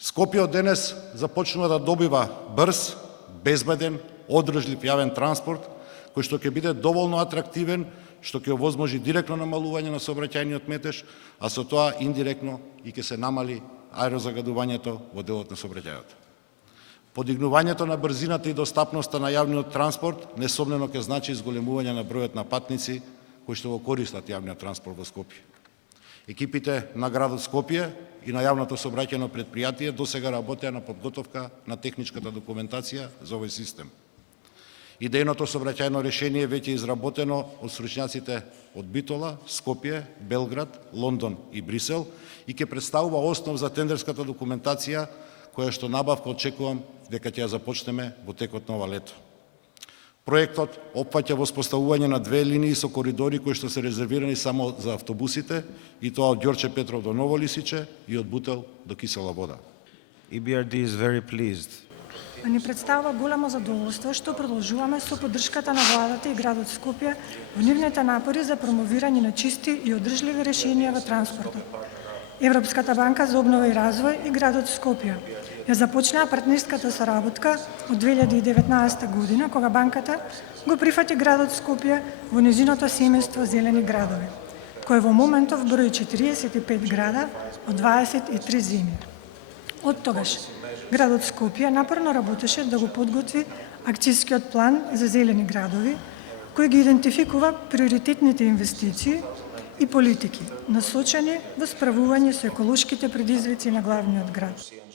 Скопје од денес започнува да добива брз, безбеден, одржлив јавен транспорт, кој што ќе биде доволно атрактивен, што ќе овозможи директно намалување на сообраќајниот метеж, а со тоа индиректно и ќе се намали аерозагадувањето во делот на сообраќајот. Подигнувањето на брзината и достапноста на јавниот транспорт несомнено ќе значи зголемување на бројот на патници кои што го користат јавниот транспорт во Скопје. Екипите на градот Скопје и на јавното сообраќајно претпријатие досега работеа на подготовка на техничката документација за овој систем. Идејното сообраќајно решение веќе е изработено од стручњаците од Битола, Скопје, Белград, Лондон и Брисел и ќе представува основ за тендерската документација која што набавка очекувам дека ќе ја започнеме во текот на ова лето. Проектот опфаќа воспоставување на 2 линии со коридори кои што се резервирани само за автобусите, и тоа од Ѓорче Петров до Ново Лисиче и од Бутел до Кисела Вода. EBRD is very pleased. Ни представува големо задоволство што продолжуваме со поддршката на владата и градот Скопје во нивните напори за промовирање на чисти и одржливи решенија во транспортот. Европската банка за обнова и развој и градот Скопје ја започнаа партнерската соработка од 2019 година, кога банката го прифати градот Скопје во незиното семејство Зелени градови, кој во моментов брои 45 града од 23 земји. Од тогаш, градот Скопје напорно работеше да го подготви акцијскиот план за зелени градови, кој ги идентификува приоритетните инвестиции и политики, насочени во справување со еколошките предизвици на главниот град.